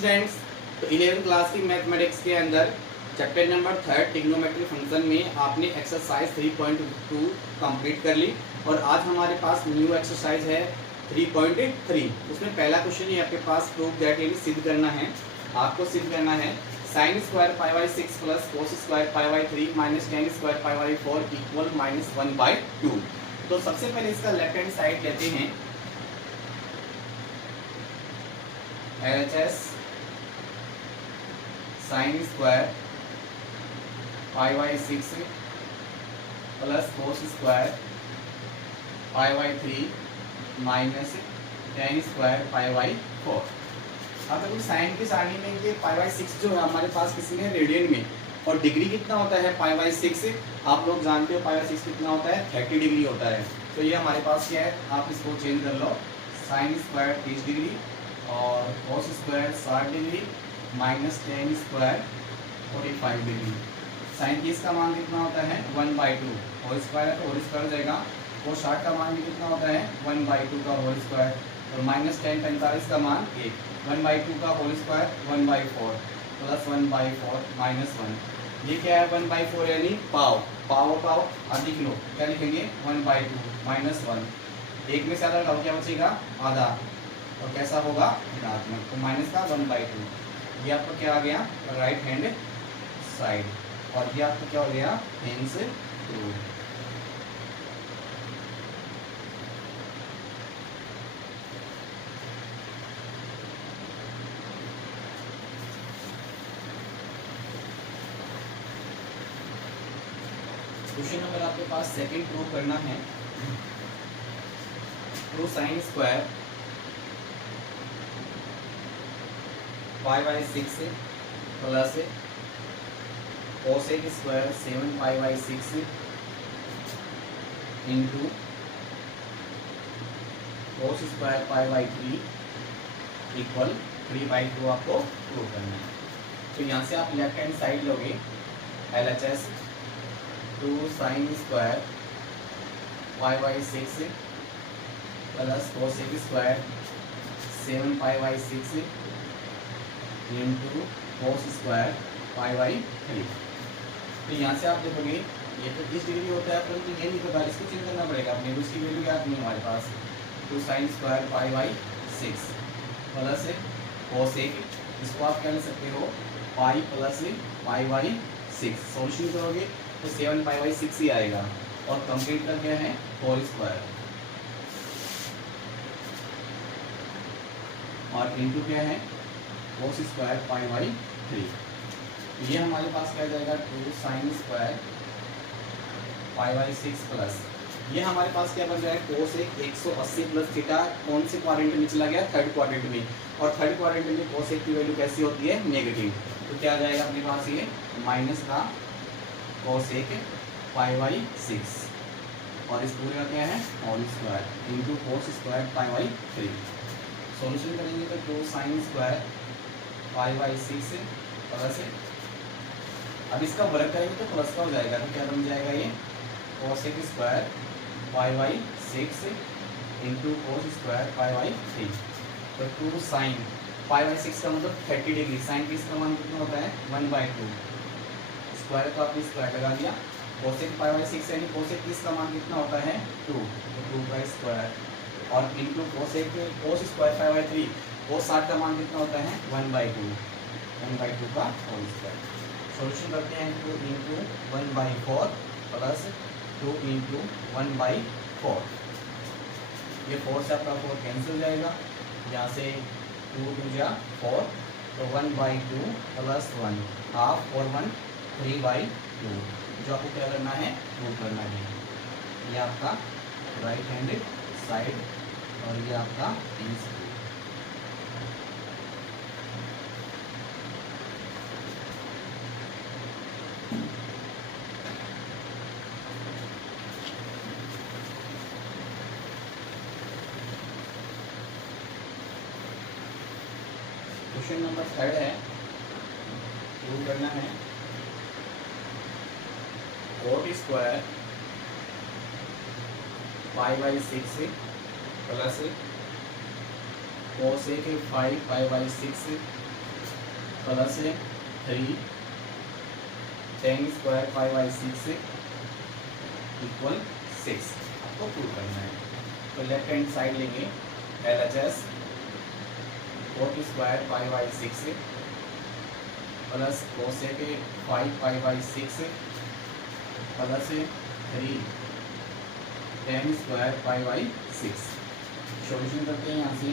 Students, तो 11th class की mathematics के अंदर चैप्टर नंबर 3 ट्रिग्नोमेट्री फंक्शन में आपने एक्सरसाइज 3.2 कंप्लीट कर ली और आज हमारे पास न्यू एक्सरसाइज है 3.3। उसमें पहला क्वेश्चन ये आपके पास प्रूव दैट यानी सिद्ध करना है, आपको सिद्ध करना है sign square pi by 6 plus cos square pi by 3 minus ten square pi by 4 equal -1/2। तो सबसे पहले इसका लेफ्ट हैंड साइड लेते हैं, LHS sign square pi by 6 plus cos square pi by 3 minus ten square pi by 4। अब देखो sign की सारणी में ये पाई बाई 6 जो है हमारे पास किसी में रेडियन में, और डिग्री कितना होता है पाई बाई 6, आप लोग जानते हो पाई बाई 6 कितना होता है 30 डिग्री होता है। तो ये हमारे पास क्या है, आप इसको चेंज कर लो, साइन स्क्वायर 30 डिग्री और cos square 60 degree minus ten square 45 degree. Sine की इसका मान कितना होता है 1/2, होल स्क्वायर तो होल स्क्वायर हो जाएगा। और 60 का मान भी कितना होता है 1/2 का होल स्क्वायर, और माइनस टेन 45 का मान 1, 1/2 का होल स्क्वायर 1/4 प्लस 1/4 माइनस 1। ये क्या है 1/4 यानी पाव, पाव पाव आधी किलो, क्या लिखेंगे 1/2 माइनस 1। एक में से आधा घटाओ क्या बचेगा आधा, और कैसा होगा ऋणात्मक, तो माइनस का 1/2। ये आपका क्या आ गया राइट हैंड साइड, और ये आपका क्या हो गया हेंस रूल। क्वेश्चन नंबर आपके पास सेकंड प्रूव करना है, prove sign square pi by 6 plus cosec square 7 pi by 6 into cos square pi by 3 equal 3/2 आपको प्रूव करना है। तो यहाँ से आप लेफ्ट हैंड साइड लोगे, LHS 2 sine square pi by 6 plus cosec square 7 pi by 6 into cos square pi by 3। तो यहाँ से आप देखोगे ये तो 30 डिग्री होता है, परंतु ये नहीं पता, इसको चेंज करना पड़ेगा अपने, उसकी वैल्यू क्या नहीं हमारे पास 2 sine square pi by 6 plus cosec, इसको आप क्या ले सकते हो pi plus pi by 6। Solution करोगे तो 7 पाई बाई 6 ही आएगा, और कंप्लीट का क्या है होल स्क्वायर, और इंटू क्या है कोस स्क्वायर पाई बाई 3। ये हमारे पास क्या जाएगा 2 sine square pi by 6 plus, ये हमारे पास क्या बन जाएगा कोस 180 प्लस थीटा, कौन से क्वाड्रेंट में चला गया थर्ड क्वाड्रेंट में, और थर्ड क्वाड्रेंट में कोस की वैल्यू कैसी होती है नेगेटिव। तो क्या आ जाएगा अपने पास ये माइनस का कोस पाई बाई 6, और इस पूरे का क्या है whole square into cos square pi by 3। Solution करेंगे तो 2 sine square pi by 6 plus, अब इसका वर्ग करेंगे तो प्लस का हो जाएगा, तो क्या बन जाएगा ये cosec square pi by 6 into cos square pi by 3। तो 2 साइन पाई बाई 6 का मतलब 30 डिग्री, साइन की इसका मान कितना होता है 1/2, स्क्वायर को आपने स्क्वायर लगा दिया, कोसेक पाई बाई 6 यानी कोसेक इसका मान कितना होता है 2, तो 2 का स्क्वायर, और into cosec cos square pi by 3, कोस 60 का मान कितना होता है 1/2 का होल स्क्वायर। सॉल्यूशन करते हैं 2 इंटू 1/4 प्लस 2 इंटू 1/4, ये 4 से आपका 4 कैंसिल हो जाएगा, यहाँ से 2 2 जा 4, तो 1/2 प्लस 1 हाफ और 1 3/2, जो आपको क्या करना है प्रूव करना है। ये आपका राइट हैंड साइड, और ये आपका आंसर। क्वेश्चन नंबर 3 है, प्रूव करना है coat square pi by 6 plus cosec 5 pi by 6 plus 3 tan square pi by 6 equal 6 आपको प्रूव करना है। तो लेफ्ट हैंड साइड लेंगे LHS cot square pi by 6 plus cosec 5 pi by 6 plus 3 tan square pi by 6। Solution करते हैं यहाँ से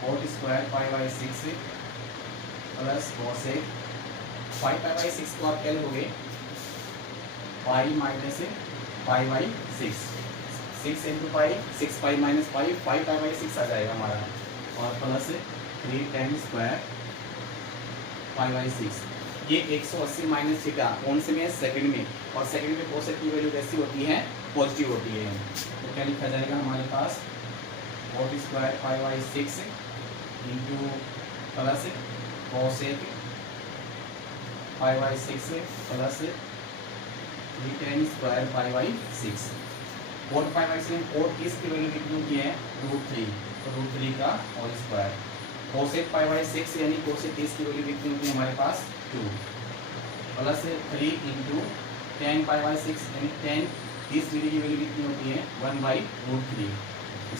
cot square pi by 6 plus cosec 5 pi by 6 को आप क्या लोगे pi minus pi by 6 6 into pi 6 pi minus pi 5 pi by 6 आ जाएगा हमारा और plus 3 tan square pi by 6। ये 180 माइनस थीटा कौन से में सेकंड में, और सेकंड में कोसेक की वैल्यू कैसी होती है पॉजिटिव होती है। तो क्या लिखा जाएगा हमारे पास cot square pi by 6 into plus cosec pi by 6 plus 3 tan square pi by 6। Cot pi by 6 cot किसकी वैल्यू कितनी होती है √3, तो √3 का whole square. Cosec pi by 6 यानी कोसेक 30 की वैल्यू कितनी होती है हमारे पास 2 plus 3 into tan pi by 6 यानी tan 30 डिग्री की वैल्यू कितनी होती है 1/√3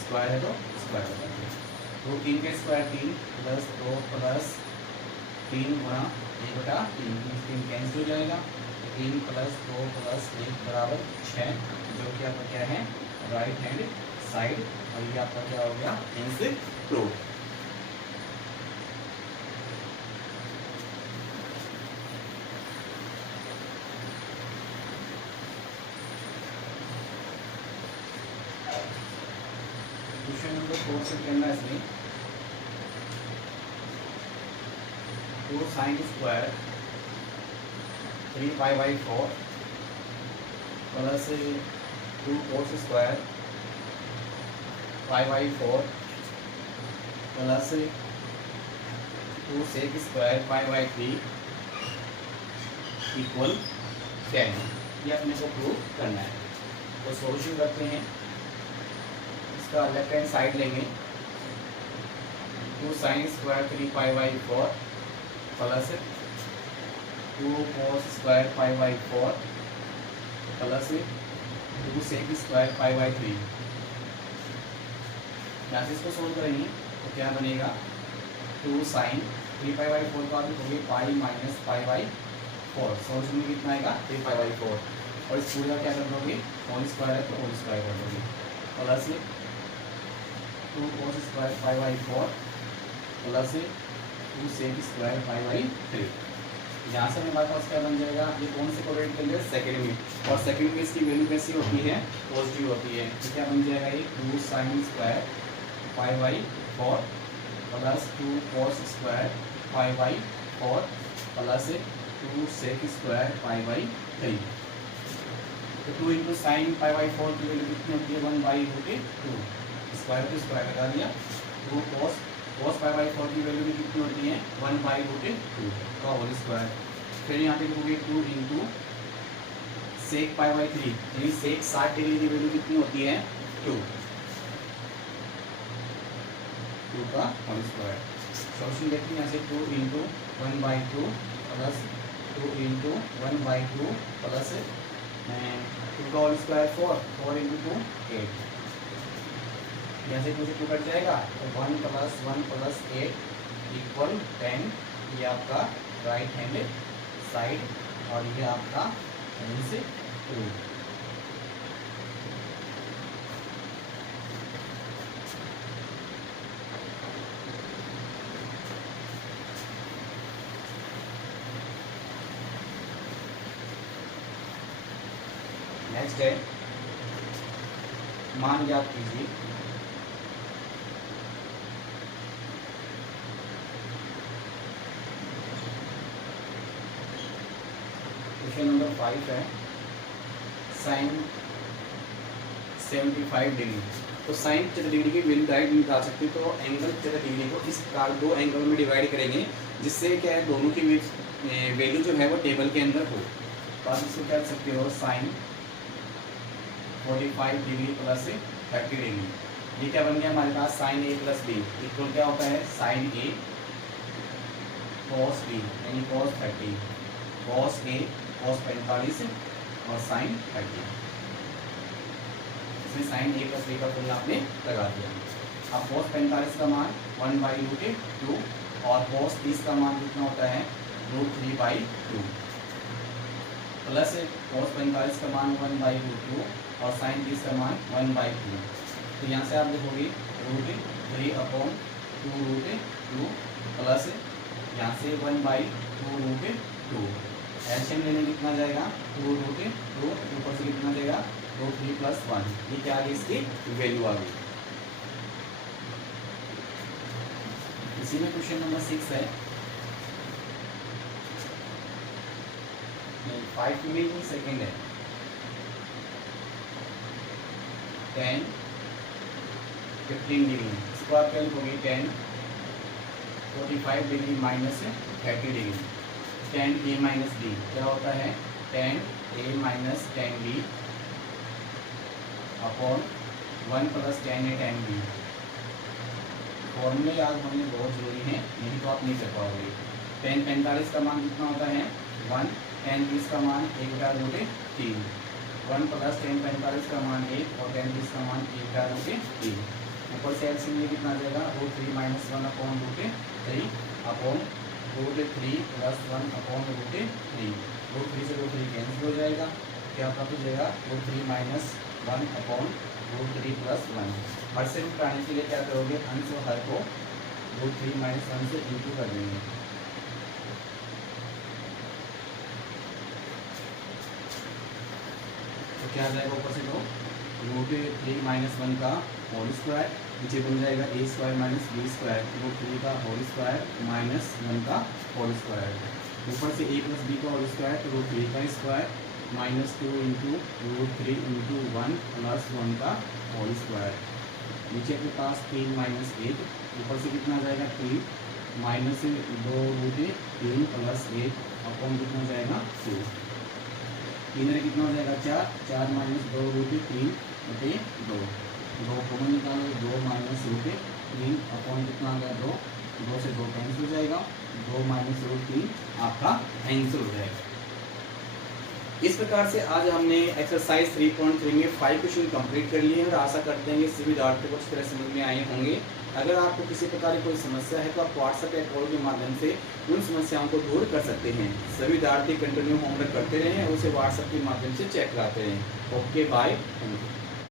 स्क्वायर है तो स्क्वायर हो जाएगा। तो 3 का स्क्वायर 3 प्लस 2 प्लस 3 गुणा 1/3 3 कैंसिल हो जाएगा। 3 प्लस 2 प्लस 1 बराबर 6 जो कि आपका क्या है राइट हैंड साइड, और ये आपका क्या हो गया आंसर प्रूव। क्वेश्चन नंबर 4 से कहना है इसमें 2 sin square 3 pi by 4 plus 2 cos square pi by 4 plus 2 sec square pi by 3 equal 10। ये अपने को प्रूव करना है। तो सॉल्यूशन करते हैं, इसका लेफ्ट हैंड साइड लेंगे 2 sin square 3 pi by 4 plus 2 cos square pi by 4 plus 2 sec square pi by 3। यहाँ से इसको सोल्व करेंगे तो क्या बनेगा 2 sin 3 पाई बाई 4 को आप लिखोगे pi minus pi by 4। Solution में कितना आएगा 3 पाई बाई 4, और इस पूरे का क्या कर दोगे होल स्क्वायर है तो होल स्क्वायर कर दोगे plus 2 cos square pi by 4 plus 2 sec square pi by 3। यहाँ से हमारे पास क्या बन जाएगा, ये कौन से कोऑर्डिनेट के लिए सेकंड में, और सेकंड में इसकी वैल्यू कैसी होती है पॉजिटिव होती है। तो क्या बन जाएगा ये 2 sin square pi by 4 plus 2 cos square pi by 4 plus 2 sec square pi by 3। तो 2 इंटू साइन पाई बाई 4 की वैल्यू कितनी होती है 1/√2 स्क्वायर टू स्क्वायर लगा दिया। 2 cos पाई बाई 4 की वैल्यू भी कितनी होती है 1/√2 का होल स्क्वायर। फिर यहाँ पे लिखोगे 2 इंटू सेक पाई बाई 3 यानी सेक 60 डिग्री की वैल्यू कितनी होती है 2 का होल स्क्वायर। सॉल्यूशन देखते हैं यहाँ से 2 इंटू 1/2 प्लस 2 इंटू 1/2 प्लस 2 का होल स्क्वायर 4 इंटू 2 8। यहाँ से 2 से 2 कट जाएगा तो 1 प्लस 1 प्लस 8 इक्वल 10। ये आपका राइट हैंड साइड और ये आपका आंसर प्रूव। नेक्स्ट है मान याद कीजिए। क्वेश्चन नंबर 5 है साइन 75 डिग्री। तो साइन 75 डिग्री की वैल्यू डायरेक्ट निकाल सकते हैं। तो एंगल 75 डिग्री को इस प्रकार दो एंगल में डिवाइड करेंगे जिससे क्या है दोनों की वैल्यू जो है वो टेबल के अंदर हो। तो आप इसको क्या कर सकते हो साइन 45 डिग्री प्लस 30 डिग्री। ये क्या बन गया हमारे पास साइन ए प्लस बी इक्वल क्या होता है साइन ए cos b यानी cos 30, cos a cos 45 और sin 30। इसमें sin a प्लस b का फॉर्मूला आपने लगा दिया। अब cos 45 का मान 1/√2 और cos 30 का मान कितना होता है √3/2 प्लस cos 45 का मान 1/√2 और sin 30 का मान 1/2। तो यहाँ से आप देखोगे √3/2 प्लस यहाँ से 1/2√2 एलसीएम लेने कितना जाएगा 2√2 ऊपर से कितना देगा √3 + 1। ये क्या आ गई इसकी वैल्यू आ गई। इसी में क्वेश्चन नंबर 6 है 5 में ही सेकेंड है 10 15 डिग्री। इसको आप क्या लिखोगे 10 45 degree minus 30 degree 10 a minus b क्या होता है 10 a minus 10 b upon 1 + 10 a 10 b। फॉर्मूले याद होने बहुत जरूरी है, नहीं तो आप नहीं कर पाओगे। 10 45 का मान कितना होता है 1, 10 30 का मान 1/√3, 1 + 10 45 का मान 1 और 10 30 का मान 1/√3। ऊपर से एलसीएम में कितना जाएगा √3 - 1 अपॉन √3 अपॉन √3 + 1 अपॉन √3। √3 से √3 कैंसिल हो जाएगा, क्या प्राप्त हो जाएगा √3 - 1 अपॉन √3 + 1। हर से घटाने के लिए क्या करोगे अंश और हर को √3 - 1 से इंटू कर देंगे। तो क्या आ जाएगा ऊपर से तो √3 - 1 का होल स्क्वायर नीचे बन जाएगा a² - b² √3 का होल स्क्वायर माइनस 1 का होल स्क्वायर। ऊपर से a + b का होल स्क्वायर तो √3 का स्क्वायर -2 × √3 × 1 + 1 का होल स्क्वायर। नीचे के पास 3 - 1 ऊपर से कितना जाएगा 3 -2√3 3 + 1 अपॉन कितना जाएगा 2। 3 में कितना हो जाएगा 4 4 - 2√3 बटे 2 2 कॉमन निकालो 2 - √3 अपॉन कितना आ गया 2 2 से 2 कैंसिल हो जाएगा 2 - √3 आपका आंसर हो जाएगा। इस प्रकार से आज हमने एक्सरसाइज 3.3 में 5 क्वेश्चन कंप्लीट कर लिए हैं और आशा करते हैं कि सभी विद्यार्थियों को अच्छी तरह समझ में आए होंगे। अगर आपको किसी प्रकार की कोई समस्या है तो आप व्हाट्सएप या कॉल के माध्यम से उन समस्याओं को दूर कर सकते हैं। सभी विद्यार्थी कंटिन्यू होमवर्क करते रहें और उसे व्हाट्सएप के माध्यम से चेक कराते रहें। Okay bye.